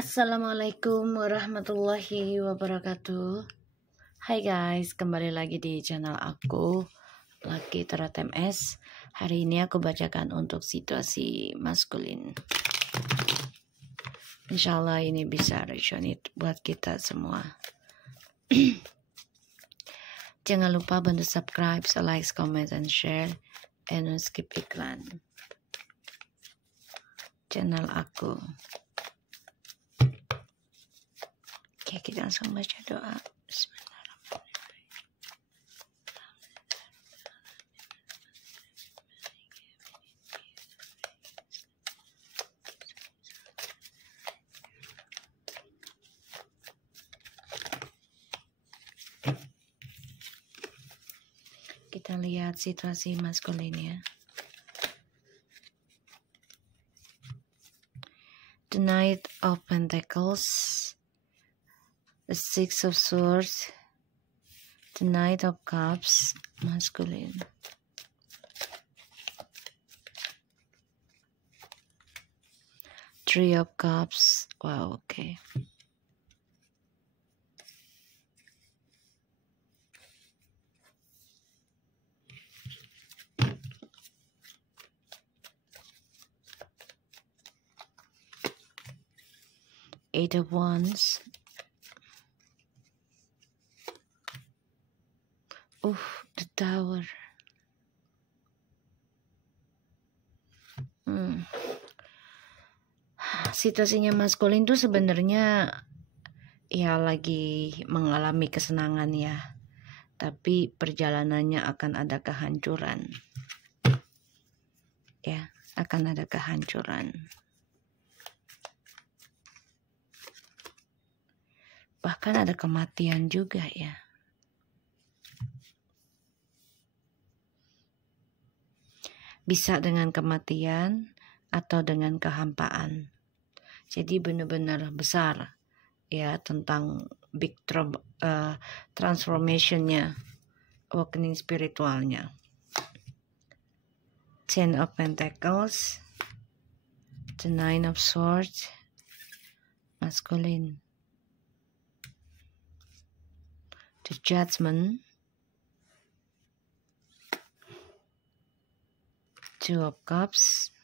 Assalamualaikum warahmatullahi wabarakatuh. Hai guys, kembali lagi di channel aku, Lucky Tarot MS. Hari ini aku bacakan untuk situasi maskulin. Insyaallah ini bisa resonate buat kita semua. Jangan lupa bantu subscribe, like, comment, and share, and skip iklan channel aku. Oke, kita langsung baca doa. Bismillahirrahmanirrahim. Kita lihat situasi maskulin ya. The Knight of Pentacles, the Six of Swords, the Knight of Cups, masculine. Three of Cups, wow, okay. Eight of Wands. The Tower. Situasinya maskulin tuh sebenarnya ya lagi mengalami kesenangan ya, tapi perjalanannya akan ada kehancuran. Ya, akan ada kehancuran. Bahkan ada kematian juga ya. Bisa dengan kematian atau dengan kehampaan. Jadi benar-benar besar ya tentang big transformationnya, awakening spiritualnya. Ten of Pentacles, the Nine of Swords, masculine. The Judgment, Two of Cups,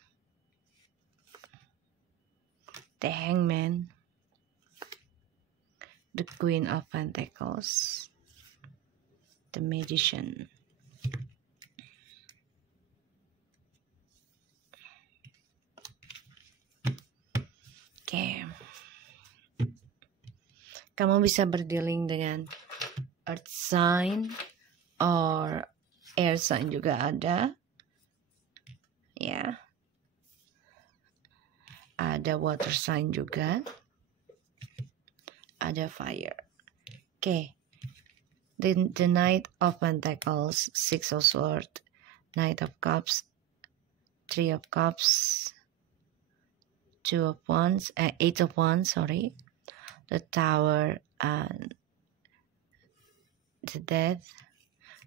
the Hangman, the Queen of Pentacles, the Magician. Oke. Kamu bisa berdealing dengan earth sign or air sign juga ada. Ya. Ada water sign juga. Ada fire. Oke. The Knight of Pentacles, Six of Swords, Knight of Cups, Three of Cups, Two of Wands, Eight of Wands, sorry. The Tower and the Death,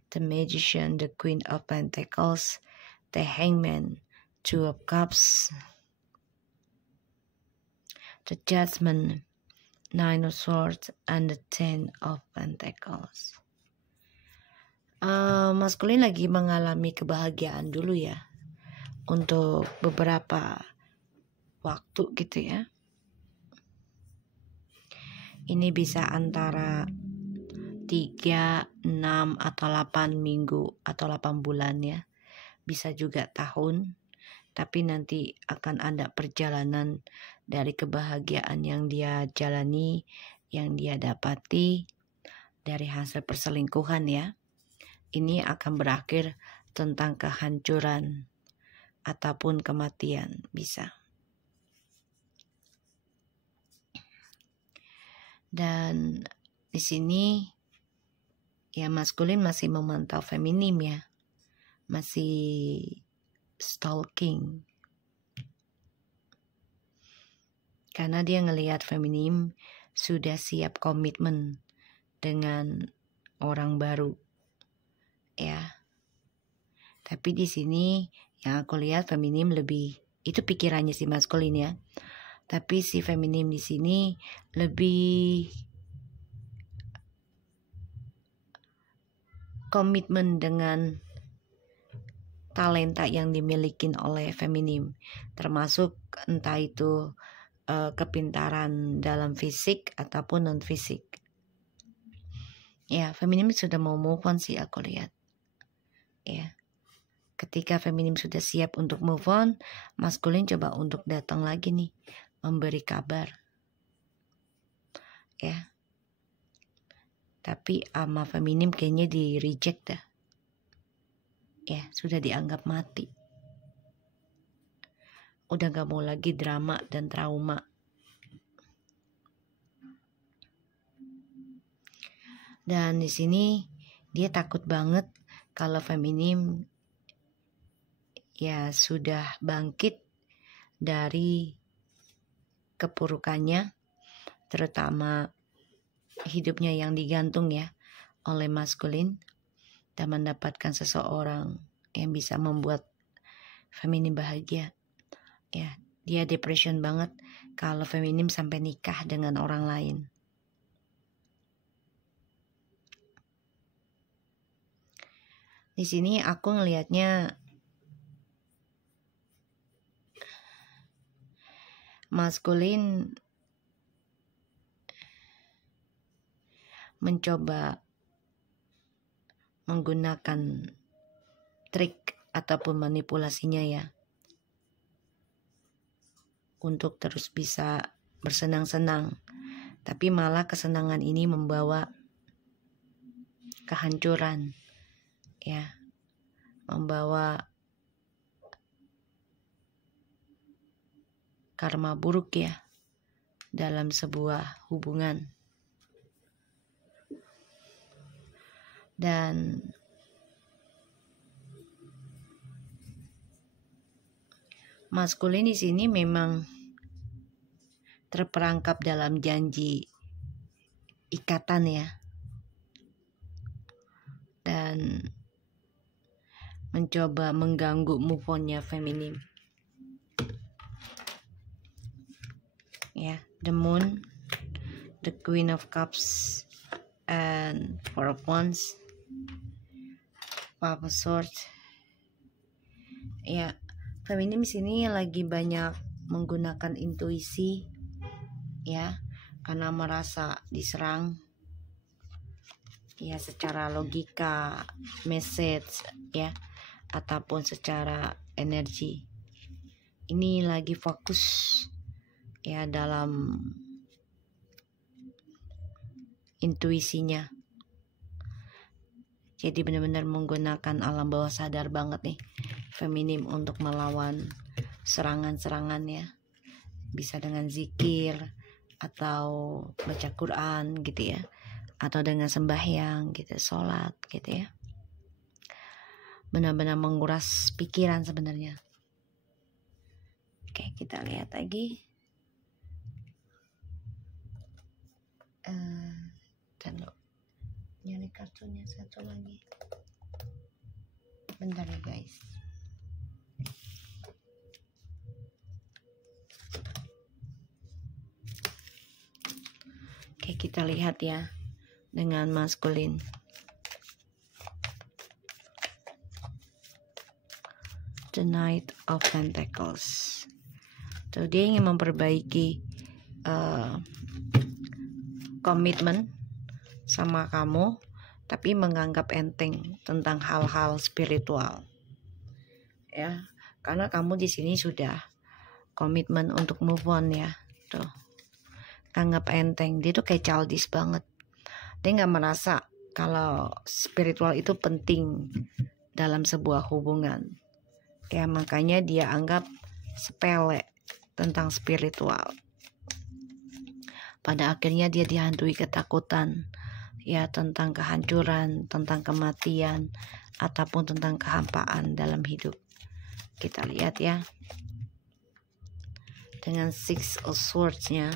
the Magician, the Queen of Pentacles, the Hangman, Two of Cups, the Judgment, Nine of Swords, and the Ten of Pentacles. Maskulin lagi mengalami kebahagiaan dulu ya, untuk beberapa waktu gitu ya. Ini bisa antara 3, 6, atau 8 minggu atau 8 bulan ya. Bisa juga tahun. Tapi nanti akan ada perjalanan dari kebahagiaan yang dia jalani, yang dia dapati dari hasil perselingkuhan ya. Ini akan berakhir tentang kehancuran ataupun kematian bisa. Dan di sini ya maskulin masih memantau feminim ya. Masih stalking. Karena dia ngelihat feminim sudah siap komitmen dengan orang baru. Ya. Tapi di sini yang aku lihat feminim lebih, itu pikirannya si maskulin ya, Tapi si feminim di sini lebih komitmen dengan talenta yang dimiliki oleh feminim, termasuk entah itu kepintaran dalam fisik ataupun non fisik. Ya, feminim sudah mau move on sih aku lihat. Ya. Ketika feminim sudah siap untuk move on, maskulin coba untuk datang lagi nih, memberi kabar. Ya. Tapi sama feminim kayaknya di reject dah. Ya, sudah dianggap mati. Udah gak mau lagi drama dan trauma. Dan di sini dia takut banget kalau feminim ya sudah bangkit dari kepurukannya, terutama hidupnya yang digantung ya oleh maskulin, dan mendapatkan seseorang yang bisa membuat feminim bahagia. Ya, dia depression banget kalau feminim sampai nikah dengan orang lain. Di sini aku ngelihatnya maskulin mencoba menggunakan trik ataupun manipulasinya ya untuk terus bisa bersenang-senang, tapi malah kesenangan ini membawa kehancuran ya, membawa karma buruk ya dalam sebuah hubungan. Dan maskulin di sini memang terperangkap dalam janji ikatan ya, dan mencoba mengganggu move on-nya feminim. Ya, the moon, the queen of cups, and four of wands, five of swords. Ya, feminim sini lagi banyak menggunakan intuisi ya, karena merasa diserang ya secara logika, message ya, ataupun secara energi. Ini lagi fokus ya dalam intuisinya. Jadi benar-benar menggunakan alam bawah sadar banget nih feminim untuk melawan serangan-serangan ya. Bisa dengan zikir atau baca Quran gitu ya, atau dengan sembahyang gitu, sholat gitu ya. Benar-benar menguras pikiran sebenarnya. Oke, kita lihat lagi. Nyari kartunya satu lagi. Bentar ya guys. Oke, kita lihat ya dengan maskulin. The Knight of Pentacles. Tuh, dia ingin memperbaiki komitmen sama kamu, tapi menganggap enteng tentang hal-hal spiritual. Ya, karena kamu di sini sudah komitmen untuk move on ya. Tuh, anggap enteng. Dia tuh kayak childish banget. Dia nggak merasa kalau spiritual itu penting dalam sebuah hubungan. Ya, makanya dia anggap sepele tentang spiritual. Pada akhirnya dia dihantui ketakutan ya, tentang kehancuran, tentang kematian, ataupun tentang kehampaan dalam hidup. Kita lihat ya dengan Six of Swords-nya,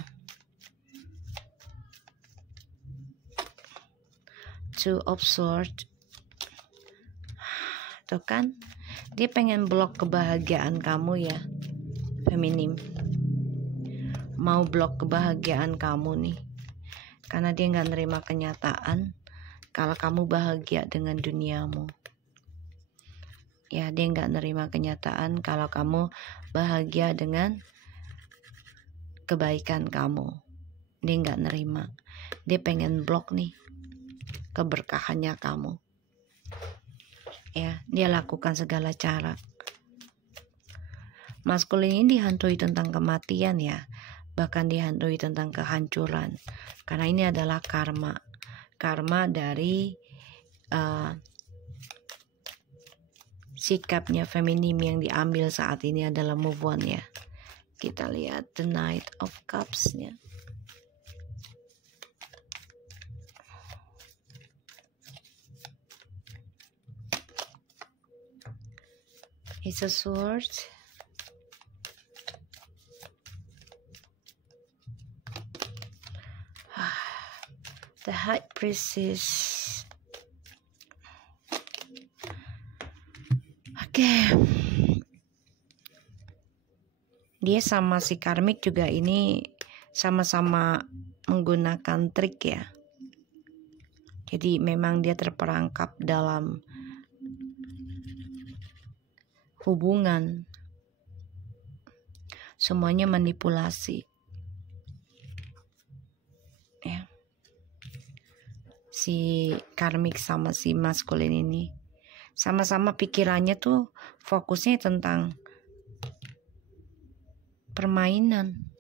Two of Swords. Tuh kan, dia pengen blok kebahagiaan kamu ya feminim. mau blok kebahagiaan kamu nih, karena dia nggak nerima kenyataan kalau kamu bahagia dengan duniamu. Ya, dia nggak nerima kenyataan kalau kamu bahagia dengan kebaikan kamu. Dia nggak nerima. Dia pengen blok nih keberkahannya kamu. Ya, dia lakukan segala cara. Maskulin ini dihantui tentang kematian ya, bahkan dihantui tentang kehancuran. Karena ini adalah karma dari sikapnya feminim yang diambil saat ini adalah move on ya. Kita lihat the Knight of Cups-nya. Ace of Swords. The High Priestess. Oke. Dia sama si karmik juga ini sama-sama menggunakan trik ya. Jadi memang dia terperangkap dalam hubungan. Semuanya manipulasi. Ya. Si karmik sama si maskulin ini sama-sama pikirannya tuh fokusnya tentang permainan.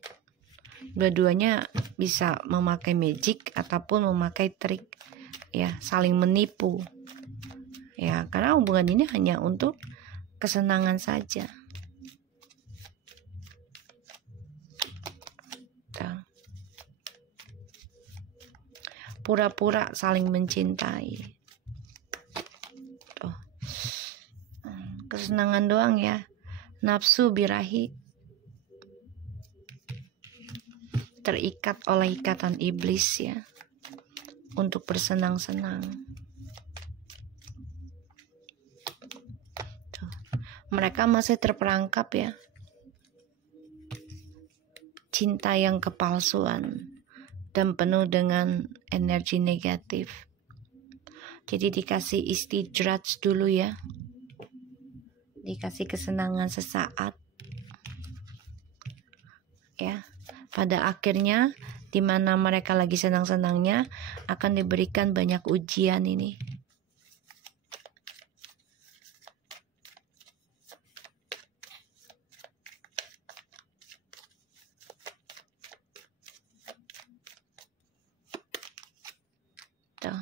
Dua-duanya bisa memakai magic ataupun memakai trik ya, saling menipu ya, karena hubungan ini hanya untuk kesenangan saja. Pura-pura saling mencintai. Tuh. Kesenangan doang ya, nafsu birahi, terikat oleh ikatan iblis ya, untuk bersenang-senang. Tuh. Mereka masih terperangkap ya, cinta yang kepalsuan dan penuh dengan energi negatif. Jadi dikasih istijraj dulu ya, dikasih kesenangan sesaat ya. Pada akhirnya di mana mereka lagi senang-senangnya akan diberikan banyak ujian ini. Tuh.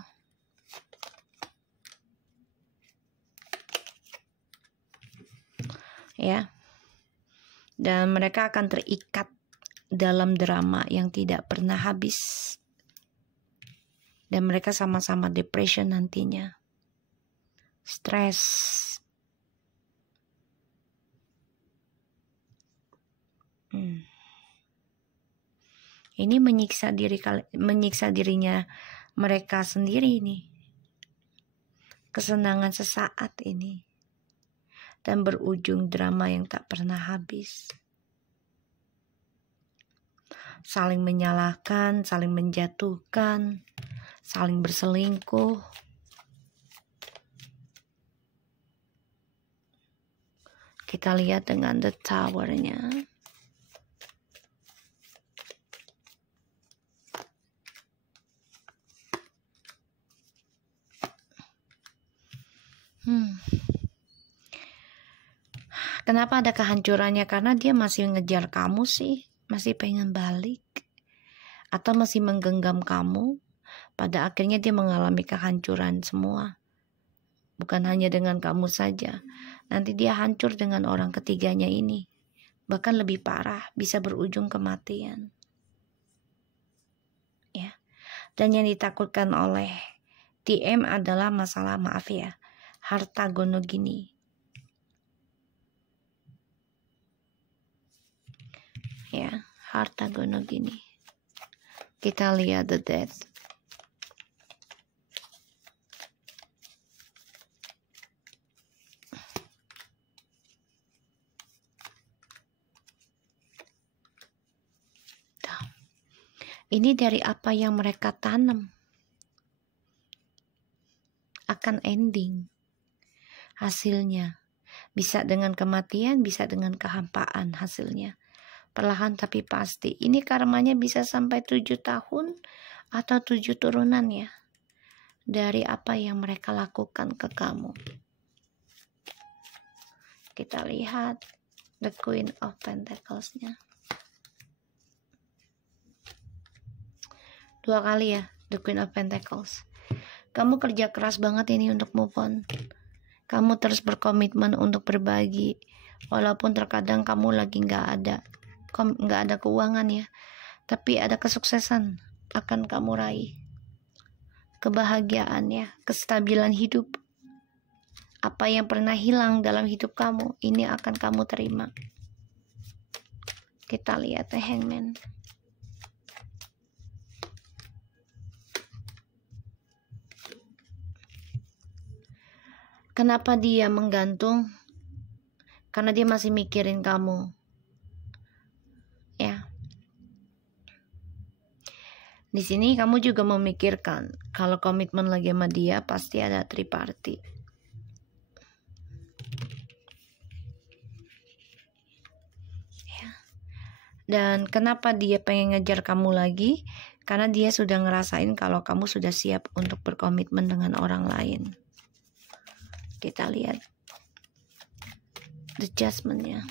Ya. Dan mereka akan terikat dalam drama yang tidak pernah habis. Dan mereka sama-sama depression nantinya. Stres. Ini menyiksa dirinya mereka sendiri nih. Kesenangan sesaat ini. Dan berujung drama yang tak pernah habis. Saling menyalahkan, saling menjatuhkan, saling berselingkuh. Kita lihat dengan the tower-nya. Kenapa ada kehancurannya? Karena dia masih ngejar kamu sih, masih pengen balik, atau masih menggenggam kamu. Pada akhirnya dia mengalami kehancuran semua. Bukan hanya dengan kamu saja. Nanti dia hancur dengan orang ketiganya ini. Bahkan lebih parah, bisa berujung kematian. Ya. Dan yang ditakutkan oleh TM adalah masalah, maaf ya, harta gono gini. Ya, harta gono gini. Kita lihat the death. Ini dari apa yang mereka tanam akan ending hasilnya. Bisa dengan kematian, bisa dengan kehampaan hasilnya. Perlahan tapi pasti. Ini karmanya bisa sampai 7 tahun atau 7 turunan ya. Dari apa yang mereka lakukan ke kamu. Kita lihat the Queen of Pentacles-nya. 2 kali ya, the Queen of Pentacles. Kamu kerja keras banget ini untuk move on. Kamu terus berkomitmen untuk berbagi. Walaupun terkadang kamu lagi nggak ada keuangan ya. Tapi ada kesuksesan akan kamu raih. Kebahagiaan ya, kestabilan hidup. Apa yang pernah hilang dalam hidup kamu, ini akan kamu terima. Kita lihat the Hangman. Kenapa dia menggantung? Karena dia masih mikirin kamu. Ya. Di sini kamu juga memikirkan kalau komitmen lagi sama dia pasti ada triparty. Ya. Dan kenapa dia pengen ngejar kamu lagi? Karena dia sudah ngerasain kalau kamu sudah siap untuk berkomitmen dengan orang lain. Kita lihat the Judgment-nya.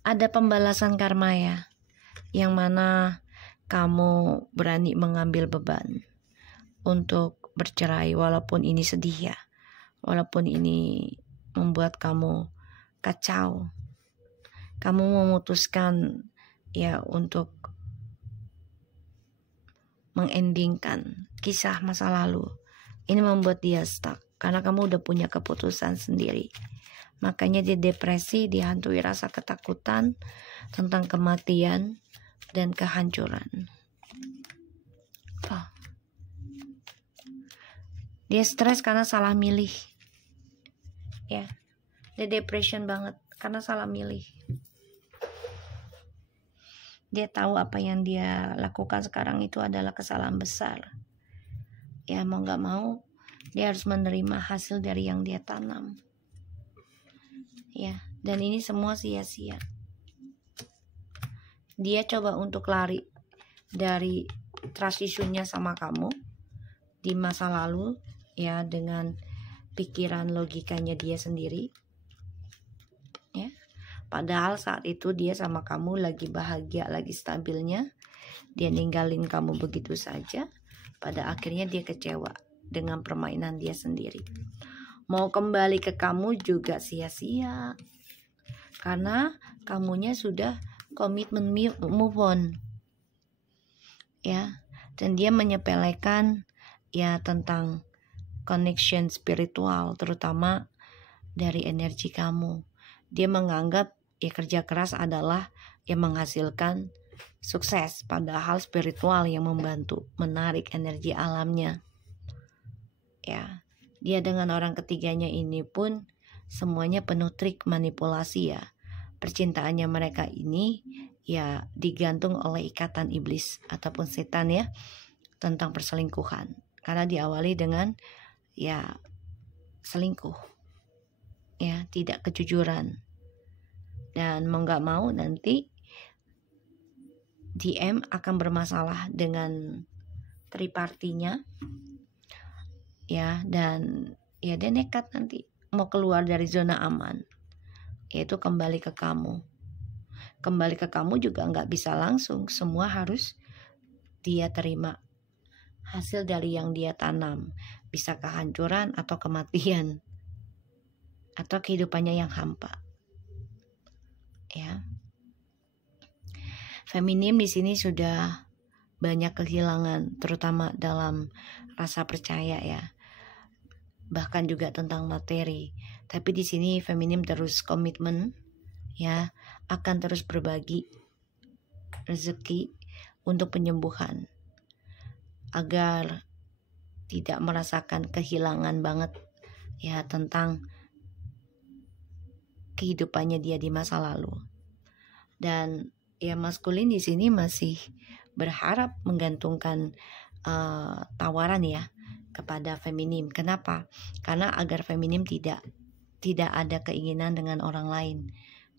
Ada pembalasan karma ya, yang mana kamu berani mengambil beban untuk bercerai walaupun ini sedih ya, walaupun ini membuat kamu kacau. Kamu memutuskan ya untuk mengendingkan kisah masa lalu. Ini membuat dia stuck karena kamu udah punya keputusan sendiri. Makanya dia depresi, dihantui rasa ketakutan tentang kematian dan kehancuran. Dia stres karena salah milih. Ya, dia depression banget karena salah milih. Dia tahu apa yang dia lakukan sekarang itu adalah kesalahan besar. Ya mau gak mau, dia harus menerima hasil dari yang dia tanam. Ya, dan ini semua sia-sia. Dia coba untuk lari dari trust issue-nya sama kamu di masa lalu, ya dengan pikiran logikanya dia sendiri. Ya. Padahal saat itu dia sama kamu lagi bahagia, lagi stabilnya. Dia ninggalin kamu begitu saja. Pada akhirnya dia kecewa dengan permainan dia sendiri. Mau kembali ke kamu juga sia-sia. Karena kamunya sudah komitmen move on. Ya, dan dia menyepelekan ya tentang connection spiritual, terutama dari energi kamu. Dia menganggap ya kerja keras adalah yang menghasilkan sukses, padahal spiritual yang membantu menarik energi alamnya. Ya, dia dengan orang ketiganya ini pun semuanya penuh trik manipulasi ya. Percintaannya mereka ini ya digantung oleh ikatan iblis ataupun setan ya, tentang perselingkuhan. Karena diawali dengan ya selingkuh. Ya, tidak kejujuran. Dan mau gak mau nanti DM akan bermasalah dengan tripartinya. Ya, dan ya dia nekat nanti mau keluar dari zona aman. Yaitu kembali ke kamu. Kembali ke kamu juga gak bisa langsung. Semua harus dia terima hasil dari yang dia tanam. Bisa kehancuran atau kematian. Atau kehidupannya yang hampa. Ya. Feminim di sini sudah banyak kehilangan, terutama dalam rasa percaya ya. Bahkan juga tentang materi. Tapi di sini feminim terus komitmen ya, akan terus berbagi rezeki untuk penyembuhan agar tidak merasakan kehilangan banget ya tentang kehidupannya dia di masa lalu. Dan ya maskulin di sini masih berharap menggantungkan tawaran ya kepada feminim. Kenapa? Karena agar feminim tidak ada keinginan dengan orang lain,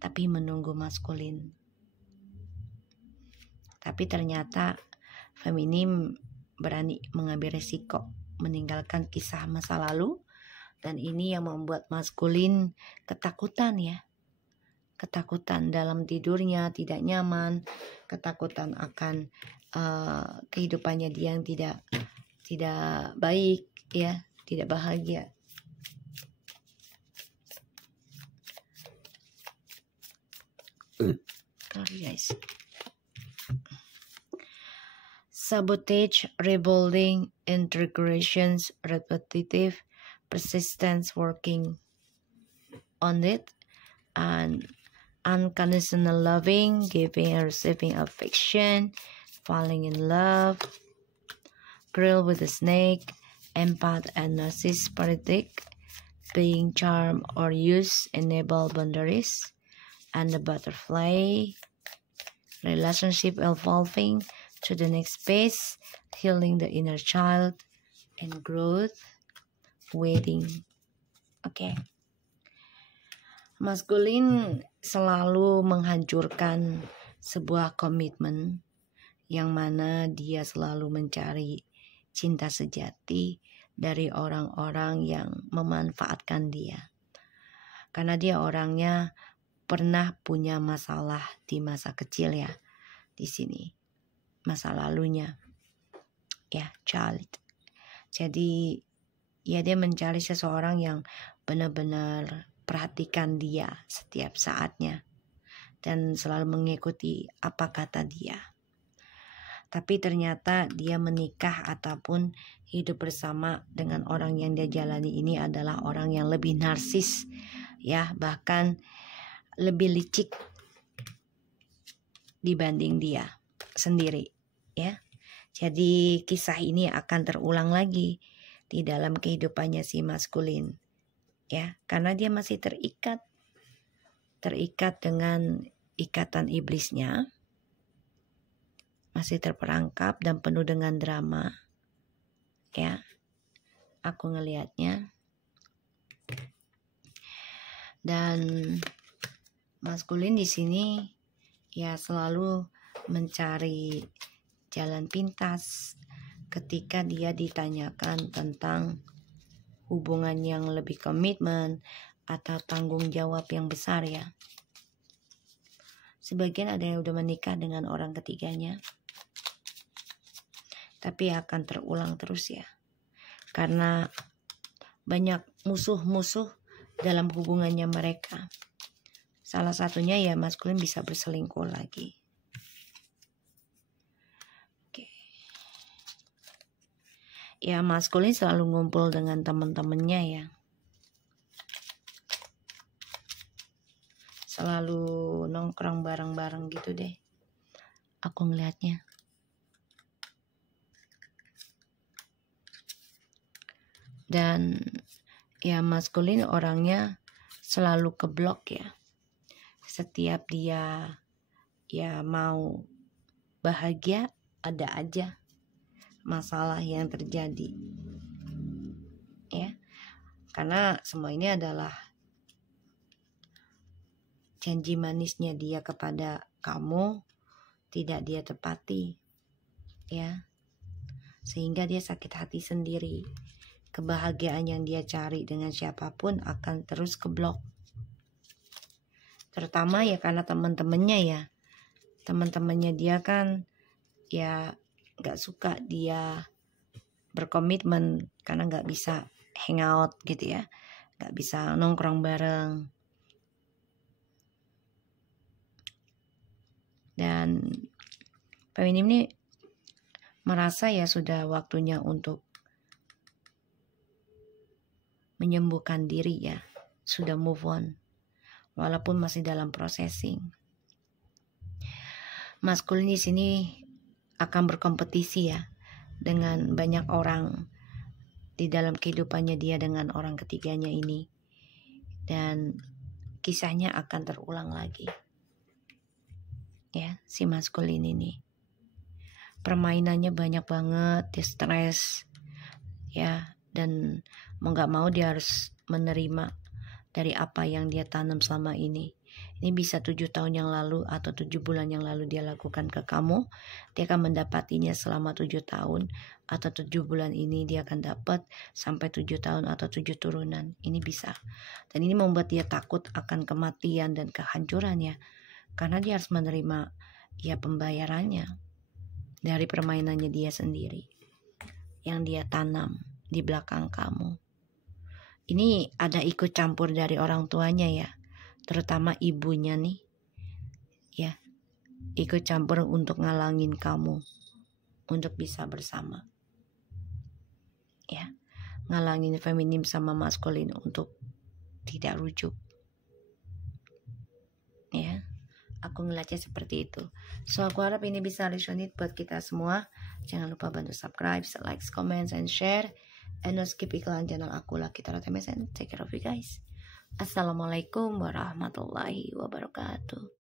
tapi menunggu maskulin. Tapi ternyata feminim berani mengambil resiko meninggalkan kisah masa lalu, dan ini yang membuat maskulin ketakutan ya. Ketakutan dalam tidurnya, tidak nyaman, ketakutan akan kehidupannya dia yang tidak baik ya, tidak bahagia. Sorry guys. Sabotage, rebuilding, integrations, repetitive, persistence, working on it, and unconditional loving, giving and receiving affection, falling in love, grill with a snake, empath and narcissistic, being charmed or used, enable boundaries, and the butterfly, relationship evolving to the next phase, healing the inner child, and growth, waiting. Oke. Maskulin selalu menghancurkan sebuah komitmen yang mana dia selalu mencari cinta sejati dari orang-orang yang memanfaatkan dia. Karena dia orangnya pernah punya masalah di masa kecil ya. Di sini masa lalunya ya, child. Jadi ya dia mencari seseorang yang benar-benar perhatikan dia setiap saatnya dan selalu mengikuti apa kata dia. Tapi ternyata dia menikah ataupun hidup bersama dengan orang yang dia jalani ini adalah orang yang lebih narsis ya, bahkan lebih licik dibanding dia sendiri ya. Jadi kisah ini akan terulang lagi di dalam kehidupannya si maskulin ya, karena dia masih terikat dengan ikatan iblisnya, masih terperangkap dan penuh dengan drama ya, aku ngelihatnya. Dan maskulin di sini ya selalu mencari jalan pintas ketika dia ditanyakan tentang hubungan yang lebih komitmen atau tanggung jawab yang besar ya. Sebagian ada yang udah menikah dengan orang ketiganya, tapi akan terulang terus ya, karena banyak musuh-musuh dalam hubungannya mereka. Salah satunya ya maskulin bisa berselingkuh lagi. Oke. Ya maskulin selalu ngumpul dengan teman-temannya ya, selalu nongkrong bareng-bareng gitu deh, aku ngelihatnya. Dan ya maskulin orangnya selalu keblok ya. Setiap dia ya mau bahagia, ada aja masalah yang terjadi ya. Karena semua ini adalah janji manisnya dia kepada kamu tidak dia tepati ya, sehingga dia sakit hati sendiri. Kebahagiaan yang dia cari dengan siapapun akan terus keblok. Terutama ya karena teman-temannya dia kan ya gak suka dia berkomitmen, karena gak bisa hangout gitu ya, gak bisa nongkrong bareng. Dan feminim ini merasa ya sudah waktunya untuk menyembuhkan diri ya, sudah move on walaupun masih dalam processing. Maskulin di sini akan berkompetisi ya dengan banyak orang di dalam kehidupannya dia dengan orang ketiganya ini, dan kisahnya akan terulang lagi. Ya, si maskulin ini permainannya banyak banget, dia stres ya, dan mau gak mau dia harus menerima dari apa yang dia tanam selama ini. Ini bisa 7 tahun yang lalu atau 7 bulan yang lalu dia lakukan ke kamu, dia akan mendapatinya selama 7 tahun atau 7 bulan ini dia akan dapat sampai 7 tahun atau 7 turunan. Ini bisa. Dan ini membuat dia takut akan kematian dan kehancurannya, karena dia harus menerima ya pembayarannya dari permainannya dia sendiri yang dia tanam di belakang kamu. Ini ada ikut campur dari orang tuanya ya, terutama ibunya nih ya, ikut campur untuk ngalangin kamu untuk bisa bersama ya, ngalangin feminim sama maskulin untuk tidak rujuk ya. Aku ngeliatnya seperti itu. So aku harap ini bisa resonate buat kita semua. Jangan lupa bantu subscribe, like, comment, and share. And no skip iklan channel aku lah, kita RTMSN. Take care of you guys. Assalamualaikum warahmatullahi wabarakatuh.